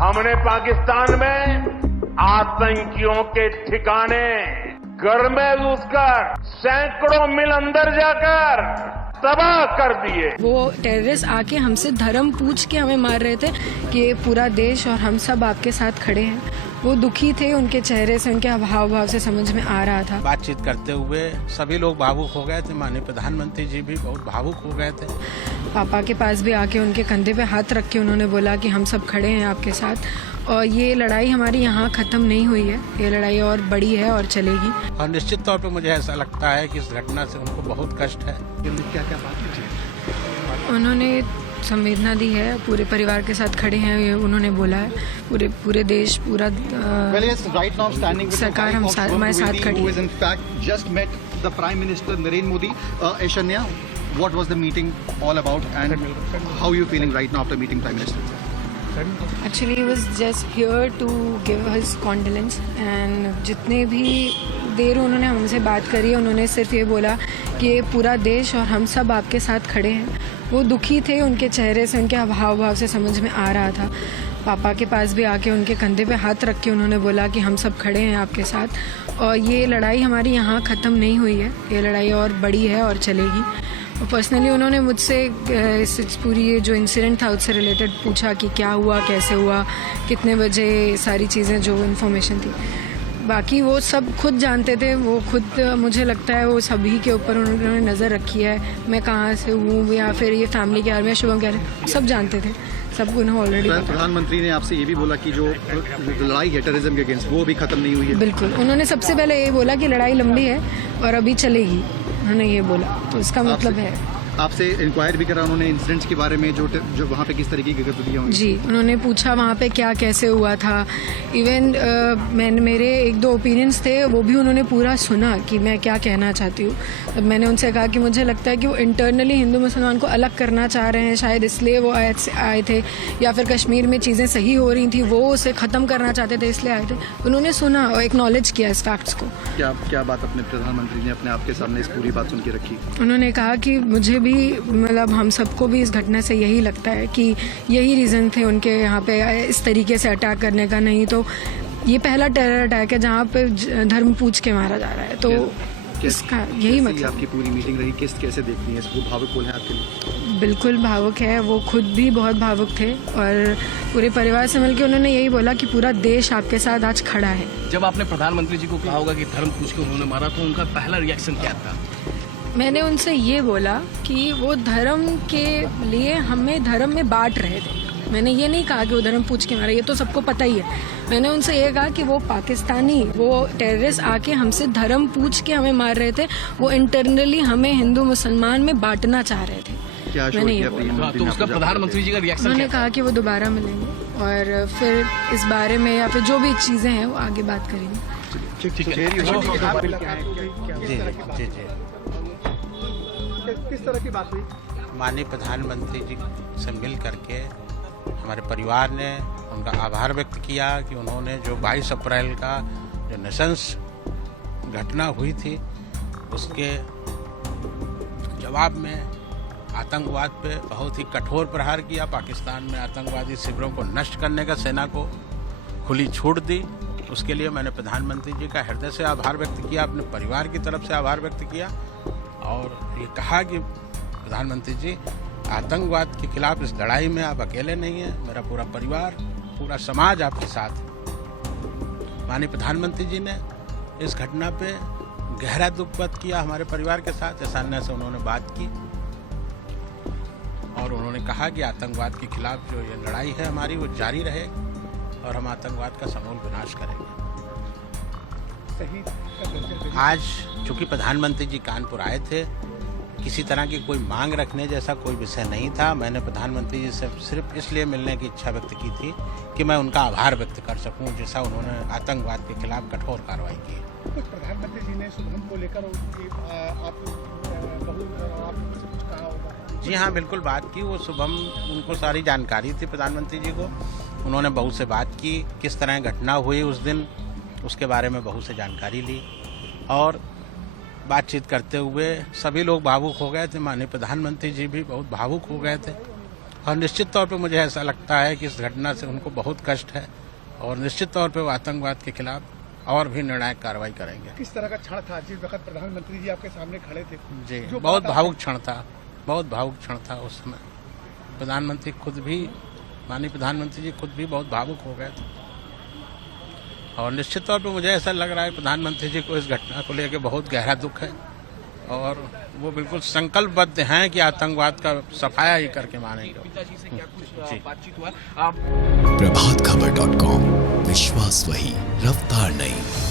हमने पाकिस्तान में आतंकियों के ठिकाने घर में घुसकर सैकड़ों मील अंदर जाकर तबाह कर दिए। वो टेररिस्ट आके हमसे धर्म पूछ के हमें मार रहे थे कि पूरा देश और हम सब आपके साथ खड़े हैं। वो दुखी थे, उनके चेहरे से, उनके हाव भाव से समझ में आ रहा था। बातचीत करते हुए सभी लोग भावुक हो गए थे। माननीय प्रधानमंत्री जी भी बहुत भावुक हो गए थे। पापा के पास भी आके उनके कंधे पे हाथ रख के उन्होंने बोला कि हम सब खड़े हैं आपके साथ और ये लड़ाई हमारी यहाँ खत्म नहीं हुई है, ये लड़ाई और बड़ी है और चलेगी। और निश्चित तौर पे मुझे ऐसा लगता है कि इस घटना से उनको बहुत कष्ट है। क्या क्या बात की? उन्होंने संवेदना दी है, पूरे परिवार के साथ खड़े हैं, ये उन्होंने बोला है। पूरे देश, पूरा सरकार हमारे साथ खड़ी है। The Prime Minister Narendra Modi, Aishanya, what was the meeting all about and how are you feeling right now after meeting Prime Minister? Actually, he was just here to give his condolence and जितने भी देर उन्होंने हमसे बात करी, उन्होंने सिर्फ ये बोला कि पूरा देश और हम सब आपके साथ खड़े हैं। वो दुखी थे, उनके चेहरे से, उनके हाव भाव से समझ में आ रहा था। पापा के पास भी आके उनके कंधे पे हाथ रख के उन्होंने बोला कि हम सब खड़े हैं आपके साथ और ये लड़ाई हमारी यहाँ ख़त्म नहीं हुई है, ये लड़ाई और बड़ी है और चलेगी। और पर्सनली उन्होंने मुझसे इस पूरी ये जो इंसिडेंट था उससे रिलेटेड पूछा कि क्या हुआ, कैसे हुआ, कितने बजे, सारी चीज़ें जो इन्फॉर्मेशन थी। बाकी वो सब खुद जानते थे, वो खुद, मुझे लगता है वो सभी के ऊपर उन्होंने नज़र रखी है। मैं कहाँ से हूँ या फिर ये फैमिली के बारे में शुभम कह रहे, सब जानते थे, सब उन्हें ऑलरेडी। प्रधानमंत्री ने आपसे ये भी बोला कि जो लड़ाई है टेररिज्म के अगेंस्ट वो भी खत्म नहीं हुई है। बिल्कुल, उन्होंने सबसे पहले ये बोला कि लड़ाई लंबी है और अभी चलेगी, उन्होंने ये बोला, तो इसका मतलब है। आपसे इंक्वायर भी करा उन्होंने इंसिडेंट्स के बारे में, जो वहाँ पे किस तरीके की गतिविधियाँ हुई? जी, उन्होंने पूछा वहाँ पे क्या कैसे हुआ था। इवन मेरे एक दो ओपिनियंस थे, वो भी उन्होंने पूरा सुना कि मैं क्या कहना चाहती हूँ। तब मैंने उनसे कहा कि मुझे लगता है कि वो इंटरनली हिंदू मुसलमान को अलग करना चाह रहे हैं, शायद इसलिए वो आए थे, या फिर कश्मीर में चीज़ें सही हो रही थी, वो उसे ख़त्म करना चाहते थे इसलिए आए थे। उन्होंने सुना और एक्नॉलेज किया इस फैक्ट्स को। क्या बात अपने प्रधानमंत्री ने अपने आपके सामने इस पूरी बात सुन के रखी? उन्होंने कहा कि मुझे भी, मतलब हम सबको भी इस घटना से यही लगता है कि यही रीज़न थे उनके यहाँ पे इस तरीके से अटैक करने का। नहीं तो ये पहला टेरर अटैक है जहाँ पे धर्म पूछ के मारा जा रहा है, तो इसका यही मतलब। आपकी पूरी मीटिंग रही, कैसे देखती हैं इसको? भावुक बोल है आपके लिए? बिल्कुल भावुक है, वो खुद भी बहुत भावुक थे और पूरे परिवार से मिलकर उन्होंने यही बोला कि पूरा देश आपके साथ आज खड़ा है। जब आपने प्रधानमंत्री जी को कहा होगा कि धर्म पूछ के उन्होंने मारा, तो उनका पहला रिएक्शन क्या था? मैंने उनसे ये बोला कि वो धर्म के लिए हमें धर्म में बांट रहे थे। मैंने ये नहीं कहा कि वो धर्म पूछ के मारा, ये तो सबको पता ही है। मैंने उनसे ये कहा कि वो पाकिस्तानी, वो टेररिस्ट आके हमसे धर्म पूछ के हमें मार रहे थे, वो इंटरनली हमें हिंदू मुसलमान में बांटना चाह रहे थे। मैंने ये बोला। तो उसका प्रधानमंत्री जी का रिएक्शन? उन्होंने कहा कि वो दोबारा मिलेंगे और फिर इस बारे में या फिर जो भी चीज़ें हैं वो आगे बात करेंगे। ठीक है। किस तरह की बात हुई? माननीय प्रधानमंत्री जी से मिल करके हमारे परिवार ने उनका आभार व्यक्त किया कि उन्होंने जो 22 अप्रैल का जो नृशंस घटना हुई थी उसके जवाब में आतंकवाद पे बहुत ही कठोर प्रहार किया। पाकिस्तान में आतंकवादी शिविरों को नष्ट करने का सेना को खुली छूट दी। उसके लिए मैंने प्रधानमंत्री जी का हृदय से आभार व्यक्त किया, अपने परिवार की तरफ से आभार व्यक्त किया और ये कहा कि प्रधानमंत्री जी, आतंकवाद के खिलाफ इस लड़ाई में आप अकेले नहीं हैं, मेरा पूरा परिवार, पूरा समाज आपके साथ है। माननीय प्रधानमंत्री जी ने इस घटना पे गहरा दुख व्यक्त किया हमारे परिवार के साथ। ऐसा से उन्होंने बात की और उन्होंने कहा कि आतंकवाद के खिलाफ जो ये लड़ाई है हमारी, वो जारी रहे और हम आतंकवाद का समूल विनाश करेंगे। आज चूंकि प्रधानमंत्री जी कानपुर आए थे, किसी तरह की कोई मांग रखने जैसा कोई विषय नहीं था। मैंने प्रधानमंत्री जी से सिर्फ इसलिए मिलने की इच्छा व्यक्त की थी कि मैं उनका आभार व्यक्त कर सकूं, जैसा उन्होंने आतंकवाद के खिलाफ कठोर कार्रवाई की। कुछ प्रधानमंत्री जी ने शुभम को लेकर कुछ कहा होगा? जी हाँ, बिल्कुल बात की। वो शुभम, उनको सारी जानकारी थी प्रधानमंत्री जी को। उन्होंने बहू से बात की, किस तरह घटना हुई उस दिन, उसके बारे में बहू से जानकारी ली और बातचीत करते हुए सभी लोग भावुक हो गए थे। माननीय प्रधानमंत्री जी भी बहुत भावुक हो गए थे और निश्चित तौर पे मुझे ऐसा लगता है कि इस घटना से उनको बहुत कष्ट है और निश्चित तौर पे वो आतंकवाद के खिलाफ और भी निर्णायक कार्रवाई करेंगे। किस तरह का क्षण था जिस वक्त प्रधानमंत्री जी आपके सामने खड़े थे? जी, जो बहुत बात भावुक क्षण था, बहुत भावुक क्षण था उस समय। प्रधानमंत्री खुद भी, माननीय प्रधानमंत्री जी खुद भी बहुत भावुक हो गए थे और निश्चित तौर पर मुझे ऐसा लग रहा है प्रधानमंत्री जी को इस घटना को लेकर बहुत गहरा दुख है और वो बिल्कुल संकल्पबद्ध हैं कि आतंकवाद का सफाया ही करके मानेंगे। पिताजी से क्या कुछ जी। बातचीत हुआ? आप प्रभातखबर.com, विश्वास वही, रफ्तार नहीं।